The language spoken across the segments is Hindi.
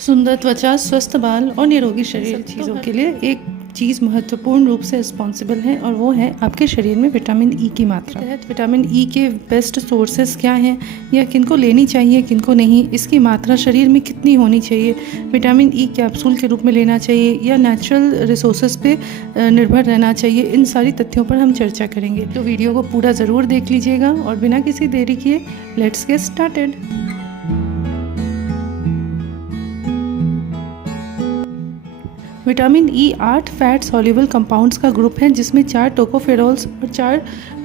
सुंदर त्वचा, स्वस्थ बाल और निरोगी शरीर चीज़ों के लिए एक चीज़ महत्वपूर्ण रूप से रिस्पॉन्सिबल है और वो है आपके शरीर में विटामिन ई की मात्रा। विटामिन ई के बेस्ट सोर्सेज क्या हैं या किनको लेनी चाहिए किनको नहीं, इसकी मात्रा शरीर में कितनी होनी चाहिए, विटामिन ई कैप्सूल के रूप में लेना चाहिए या नेचुरल रिसोर्सेज पे निर्भर रहना चाहिए, इन सारी तथ्यों पर हम चर्चा करेंगे। तो वीडियो को पूरा ज़रूर देख लीजिएगा और बिना किसी देरी किए let's get started. Vitamin E 8 fat soluble compounds का ग्रुप है जिसमें 4 टोकोफेरोल्स और 4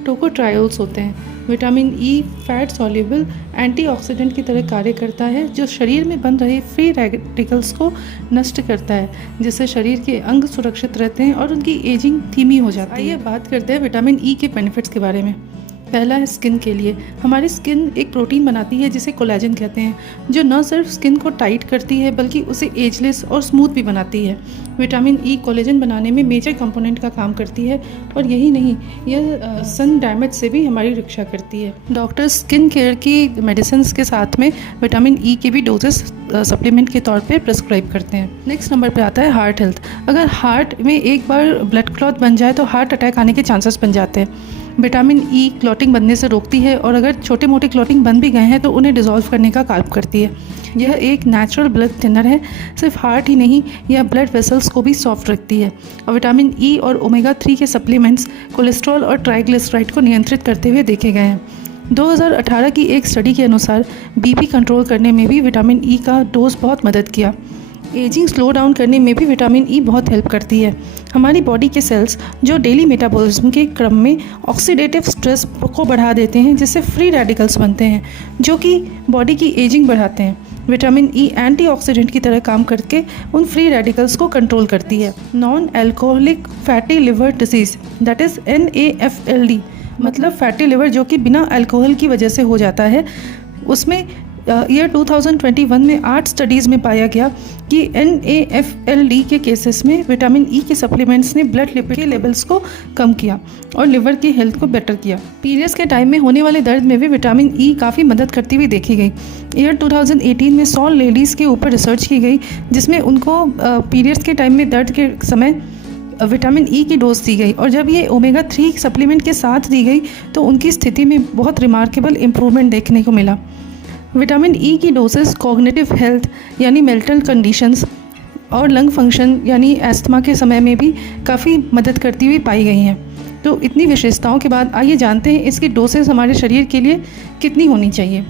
टोकोट्रायोल्स होते हैं। Vitamin E fat soluble antioxidant की तरह कार्य करता है जो शरीर में बन रहे फ्री रेडिकल्स को नष्ट करता है, जिससे शरीर के अंग सुरक्षित रहते हैं और उनकी एजिंग धीमी हो जाती है। आइए बात करते हैं विटामिन ई के बेनिफिट्स के बारे में। पहला है स्किन के लिए। हमारी स्किन एक प्रोटीन बनाती है जिसे कोलेजन कहते हैं, जो न सिर्फ स्किन को टाइट करती है बल्कि उसे एजलेस और स्मूथ भी बनाती है। विटामिन ई कोलेजन बनाने में मेजर कंपोनेंट का काम करती है और यही नहीं, यह सन डैमेज से भी हमारी रक्षा करती है। डॉक्टर स्किन केयर की मेडिसिन के साथ में विटामिन ई के भी डोजेस सप्लीमेंट के तौर पे प्रिस्क्राइब करते हैं। नेक्स्ट नंबर पे आता है हार्ट हेल्थ। अगर हार्ट में एक बार ब्लड क्लॉट बन जाए तो हार्ट अटैक आने के चांसेस बन जाते हैं। विटामिन ई क्लॉटिंग बनने से रोकती है और अगर छोटे मोटे क्लॉटिंग बन भी गए हैं तो उन्हें डिसॉल्व करने का काम करती है। यह एक नेचुरल ब्लड थिनर है। सिर्फ हार्ट ही नहीं, यह ब्लड वेसल्स को भी सॉफ्ट रखती है। और विटामिन ई और ओमेगा 3 के सप्लीमेंट्स कोलेस्ट्रॉल और ट्राइग्लिसराइड को नियंत्रित करते हुए देखे गए हैं। 2018 की एक स्टडी के अनुसार बीपी कंट्रोल करने में भी विटामिन ई का डोज बहुत मदद किया। एजिंग स्लो डाउन करने में भी विटामिन ई बहुत हेल्प करती है। हमारी बॉडी के सेल्स जो डेली मेटाबॉलिज्म के क्रम में ऑक्सीडेटिव स्ट्रेस को बढ़ा देते हैं, जिससे फ्री रेडिकल्स बनते हैं जो कि बॉडी की एजिंग बढ़ाते हैं। विटामिन ई एंटीऑक्सीडेंट की तरह काम करके उन फ्री रेडिकल्स को कंट्रोल करती है। Non alcoholic fatty liver disease that is NAFLD, मतलब फैटी लिवर जो कि बिना अल्कोहल की वजह से हो जाता है, उसमें ईयर 2021 में 8 स्टडीज़ में पाया गया कि NAFLD के केसेस में विटामिन ई के सप्लीमेंट्स ने ब्लड लिपिड के लेवल्स को कम किया और लिवर की हेल्थ को बेटर किया। पीरियड्स के टाइम में होने वाले दर्द में भी विटामिन ई काफ़ी मदद करती हुई देखी गई। ईयर 2018 में 100 लेडीज़ के ऊपर रिसर्च की गई जिसमें उनको पीरियड्स के टाइम में दर्द के समय विटामिन ई की डोज दी गई और जब ये ओमेगा 3 सप्लीमेंट के साथ दी गई तो उनकी स्थिति में बहुत रिमार्केबल इम्प्रूवमेंट देखने को मिला। विटामिन ई की डोसेस कॉग्निटिव हेल्थ यानी मेंटल कंडीशंस और लंग फंक्शन यानी एस्थमा के समय में भी काफ़ी मदद करती हुई पाई गई हैं। तो इतनी विशेषताओं के बाद आइए जानते हैं इसकी डोसेस हमारे शरीर के लिए कितनी होनी चाहिए।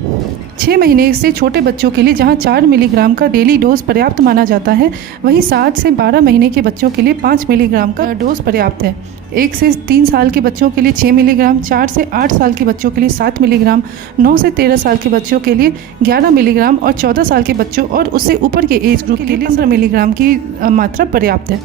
6 महीने से छोटे बच्चों के लिए जहां 4 मिलीग्राम का डेली डोज पर्याप्त माना जाता है, वहीं 7 से 12 महीने के बच्चों के लिए 5 मिलीग्राम का डोज पर्याप्त है। 1 से 3 साल के बच्चों के लिए 6 मिलीग्राम, 4 से 8 साल के बच्चों के लिए 7 मिलीग्राम, 9 से 13 साल के बच्चों के लिए 11 मिलीग्राम और 14 साल के बच्चों और उससे ऊपर के एज ग्रुप के लिए 15 मिलीग्राम की मात्रा पर्याप्त है।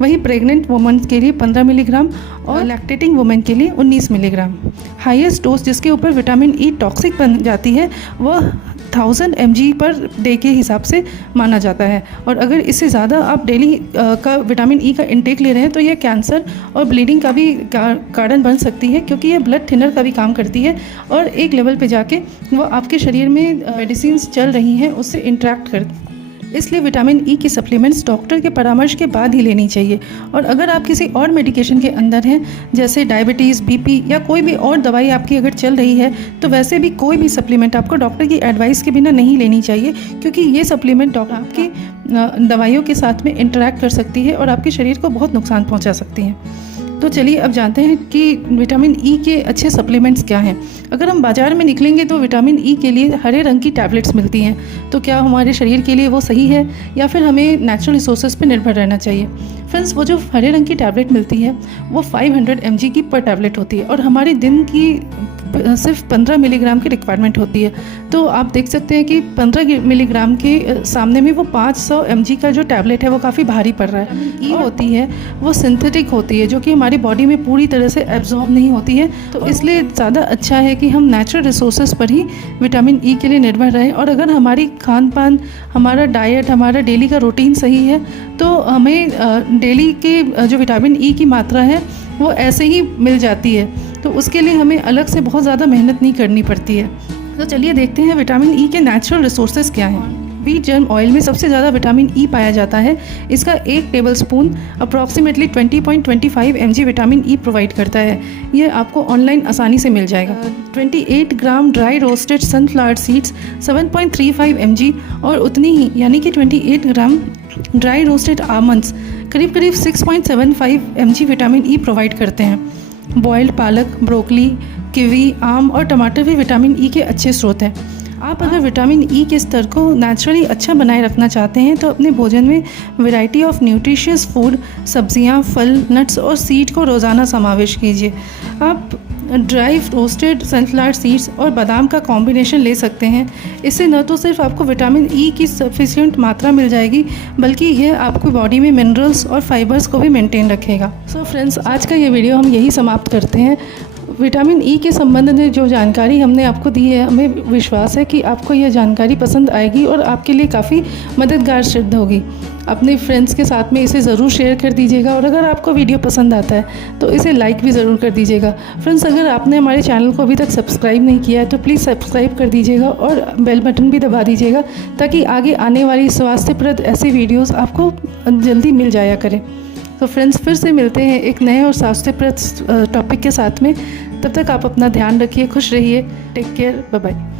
वहीं प्रेग्नेंट वुमेन के लिए 15 मिलीग्राम और लैक्टेटिंग वुमेन के लिए 19 मिलीग्राम। हाईएस्ट डोज जिसके ऊपर विटामिन ई टॉक्सिक बन जाती है वह 1000 mg पर डे के हिसाब से माना जाता है और अगर इससे ज़्यादा आप डेली का विटामिन ई का इंटेक ले रहे हैं तो यह कैंसर और ब्लीडिंग का भी कारण बन सकती है, क्योंकि यह ब्लड थिनर का भी काम करती है और एक लेवल पे जाके वो आपके शरीर में मेडिसिन चल रही हैं उससे इंटरेक्ट कर। इसलिए विटामिन ई की सप्लीमेंट्स डॉक्टर के परामर्श के बाद ही लेनी चाहिए। और अगर आप किसी और मेडिकेशन के अंदर हैं जैसे डायबिटीज़, बीपी या कोई भी और दवाई आपकी अगर चल रही है तो वैसे भी कोई भी सप्लीमेंट आपको डॉक्टर की एडवाइस के बिना नहीं लेनी चाहिए, क्योंकि ये सप्लीमेंट डॉक्टर आपकी दवाइयों के साथ में इंटरेक्ट कर सकती है और आपके शरीर को बहुत नुकसान पहुँचा सकती है। तो चलिए अब जानते हैं कि विटामिन ई के अच्छे सप्लीमेंट्स क्या हैं। अगर हम बाज़ार में निकलेंगे तो विटामिन ई के लिए हरे रंग की टैबलेट्स मिलती हैं, तो क्या हमारे शरीर के लिए वो सही है या फिर हमें नेचुरल रिसोर्सेज पे निर्भर रहना चाहिए। फ्रेंड्स, वो जो हरे रंग की टैबलेट मिलती है वो 500 mg की पर टैबलेट होती है और हमारे दिन की सिर्फ 15 मिलीग्राम की रिक्वायरमेंट होती है। तो आप देख सकते हैं कि 15 मिलीग्राम के सामने में वो 500 mg का जो टैबलेट है वो काफ़ी भारी पड़ रहा है। ई होती है वो सिंथेटिक होती है जो कि हमारी बॉडी में पूरी तरह से एब्जॉर्ब नहीं होती है, तो इसलिए ज़्यादा अच्छा है कि हम नेचुरल रिसोर्सेज पर ही विटामिन ई के लिए निर्भर रहें। और अगर हमारी खान पान, हमारा डाइट, हमारा डेली का रूटीन सही है तो हमें डेली के जो विटामिन ई की मात्रा है वो ऐसे ही मिल जाती है, तो उसके लिए हमें अलग से बहुत ज़्यादा मेहनत नहीं करनी पड़ती है। तो चलिए देखते हैं विटामिन ई के नेचुरल रिसोर्सेज क्या हैं। व्हीट जर्म ऑयल में सबसे ज़्यादा विटामिन ई पाया जाता है। इसका 1 tablespoon approximately 20.25 mg vitamin E provide करता है। ये आपको ऑनलाइन आसानी से मिल जाएगा। 28 gram dry roasted sunflower seeds 7.35 mg और उतनी ही यानी कि 28 ग्राम ड्राई रोस्टेड आमंड्स करीब करीब 6.75 mg विटामिन ई प्रोवाइड करते हैं। बॉयल्ड पालक, ब्रोकली, कीवी, आम और टमाटर भी विटामिन ई के अच्छे स्रोत हैं। आप अगर विटामिन ई के स्तर को नेचुरली अच्छा बनाए रखना चाहते हैं तो अपने भोजन में वैरायटी ऑफ न्यूट्रिशियस फूड, सब्जियां, फल, नट्स और सीड को रोज़ाना समावेश कीजिए। आप ड्राई रोस्टेड सनफ्लावर सीड्स और बादाम का कॉम्बिनेशन ले सकते हैं। इससे न तो सिर्फ आपको विटामिन ई की सफिशिएंट मात्रा मिल जाएगी बल्कि यह आपकी बॉडी में मिनरल्स और फाइबर्स को भी मेंटेन रखेगा। सो फ्रेंड्स, आज का ये वीडियो हम यही समाप्त करते हैं। विटामिन ई के संबंध में जो जानकारी हमने आपको दी है, हमें विश्वास है कि आपको यह जानकारी पसंद आएगी और आपके लिए काफ़ी मददगार सिद्ध होगी। अपने फ्रेंड्स के साथ में इसे ज़रूर शेयर कर दीजिएगा और अगर आपको वीडियो पसंद आता है तो इसे लाइक भी ज़रूर कर दीजिएगा। फ्रेंड्स, अगर आपने हमारे चैनल को अभी तक सब्सक्राइब नहीं किया है तो प्लीज़ सब्सक्राइब कर दीजिएगा और बेल बटन भी दबा दीजिएगा ताकि आगे आने वाली स्वास्थ्यप्रद ऐसी वीडियोज़ आपको जल्दी मिल जाया करें। तो फ्रेंड्स, फिर से मिलते हैं एक नए और स्वास्थ्यप्रद टॉपिक के साथ में। तब तक आप अपना ध्यान रखिए, खुश रहिए। Take care, bye bye.